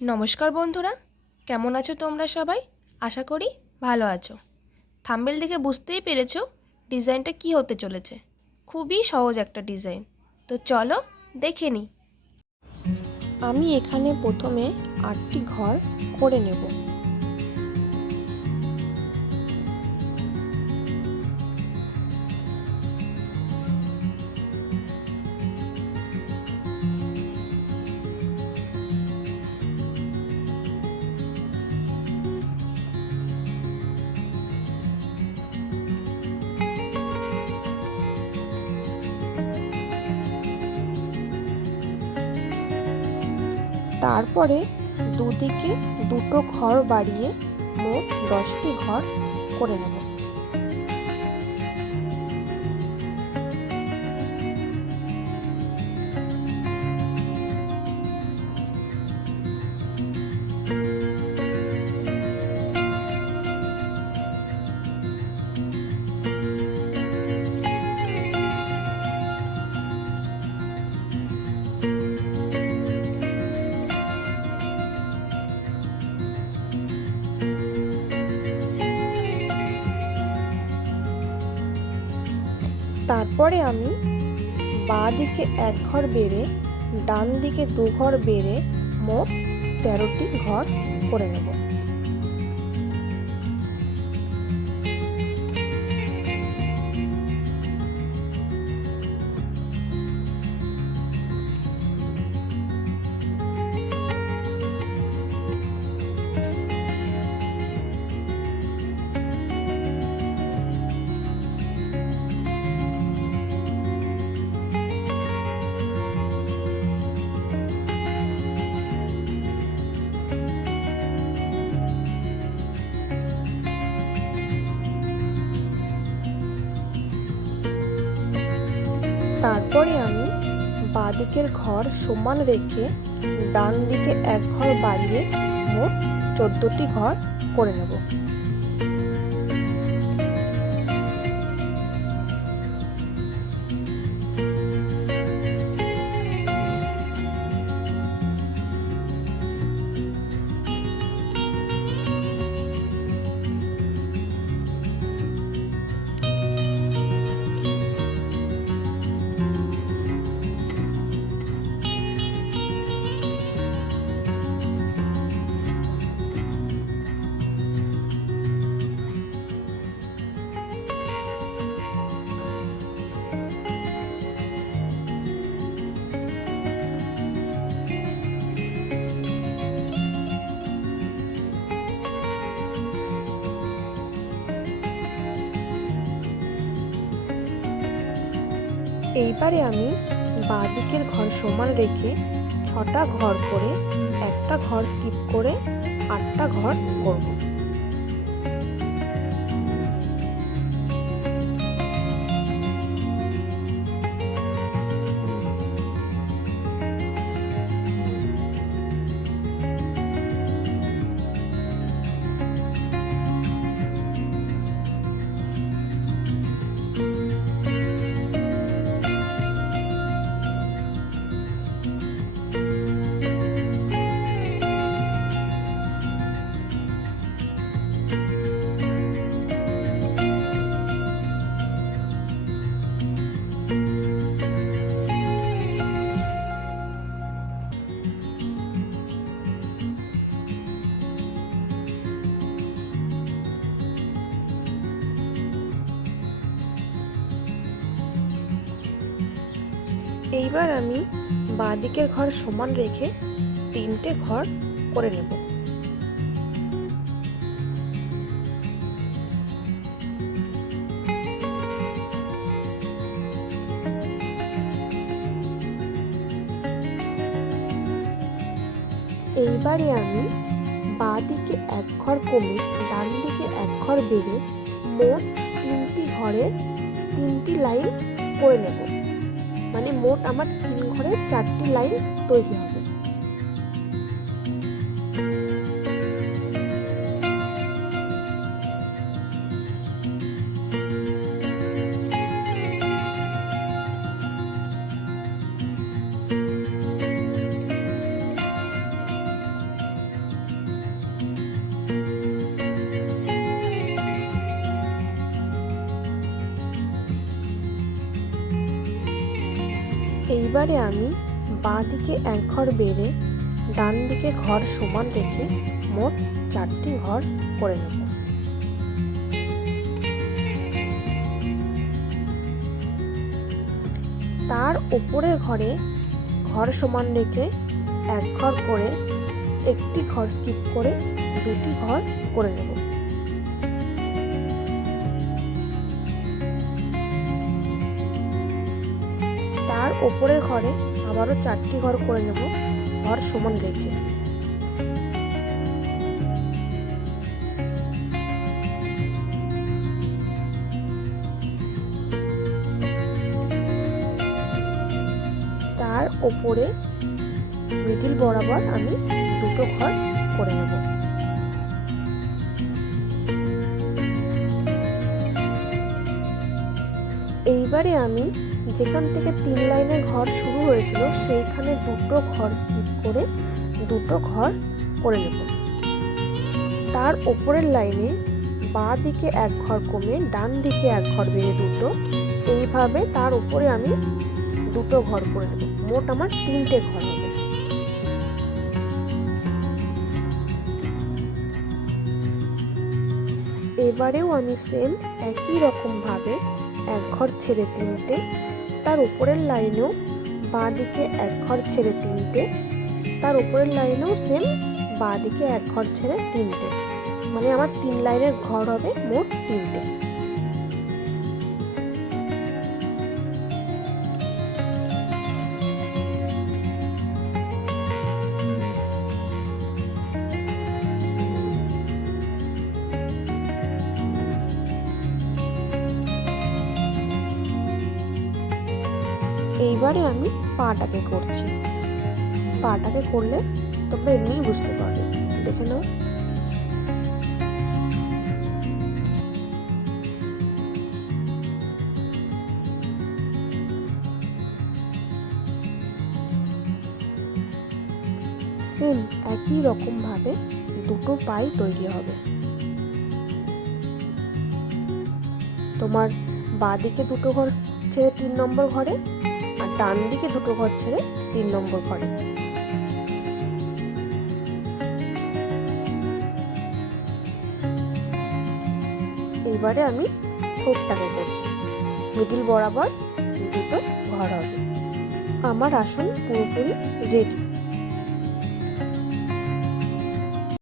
নমস্কার বন্ধুরা, কেমন আছো তোমরা সবাই? আশা করি ভালো আছো। থাম্বনেল দেখে বুঝতেই পেরেছো ডিজাইনটা কি হতে চলেছে। খুবই সহজ একটা ডিজাইন, তো চলো দেখে নিই। আমি এখানে প্রথমে 8টি ঘর করে নেব। তারপরে দুদিকে দুটো ঘর বাড়িয়ে মোট 10টি ঘর করে নেব। তারপরে আমি বাঁ দিকে এক ঘর বেড়ে ডান দিকে 2 ঘর বেড়ে মোট 13টি ঘর করে নেব। তারপরে আমি বাঁ দিকের ঘর সমান রেখে ডান দিকে এক ঘর বাড়িয়ে মোট 14টি ঘর করে নেব। এইবারে আমি বাঁ দিকের ঘর সমান রেখে 6টা ঘর করে একটা ঘর স্কিপ করে 8টা ঘর করব। এইবার আমি বাঁ দিকের ঘর সমান রেখে 3টে ঘর করে নেব। এইবারে আমি বাঁ দিকে এক ঘর কমে ডান দিকে এক ঘর বেড়ে মোট 3টি ঘরের 3টি লাইন করে নেব। মানে মোট আমার 3 ঘরে 4টি লাইন তৈরি হবে। এইবারে আমি বাঁ দিকে এক ঘর বেড়ে ডান দিকে ঘর সমান রেখে মোট 4টি ঘর করে নেব। তার উপরের ঘরে ঘর সমান রেখে এক ঘর করে একটি ঘর স্কিপ করে 2টি ঘর করে নেব। তার উপরের ঘরে আবারও 4টি ঘর করে নেব ঘর সমান রেখে। তার উপরে মিডিল বরাবর আমি 2টো ঘর করে নেব। এইবারে আমি যেখান থেকে 3 লাইনের ঘর শুরু হয়েছিল সেইখানে 2টো ঘর স্কিপ করে 2টো ঘর করে নেব। তার উপরের লাইনে বাঁ দিকে এক ঘর কমে ডান দিকে এক ঘর বেড়ে 2টো, এইভাবে তার উপরে আমি 2টো ঘর করে নেব। মোট আমার 3টে ঘর হবে। এবারেও আমি সেম একই রকম ভাবে এক ঘর ছেড়ে 3টে, তার উপরের লাইনেও বাঁ দিকে এক ঘর ছেড়ে 3টে, তার উপরের লাইনেও সেম বাঁ দিকে এক ঘর ছেড়ে 3টে, মানে আমার 3 লাইনের ঘর হবে মোট 3টে। এইবারে আমি পাটাকে করছি। পাটাকে করলে তোমরা এমনিই বুঝতে পারবে, দেখে নাও। সেম একই রকম ভাবে 2টো পাই তৈরি হবে। তোমার বাঁ দিকে 2টো ঘর ছেড়ে 3 নম্বর ঘরে আর ডান দিকে 2টো ঘর ছেড়ে 3 নম্বর ঘরে। এইবারে আমি ঠোঁটটাকে করছি। মিডিল বরাবর 2টো ঘর হবে। আমার আসন পুরোপুরি রেডি।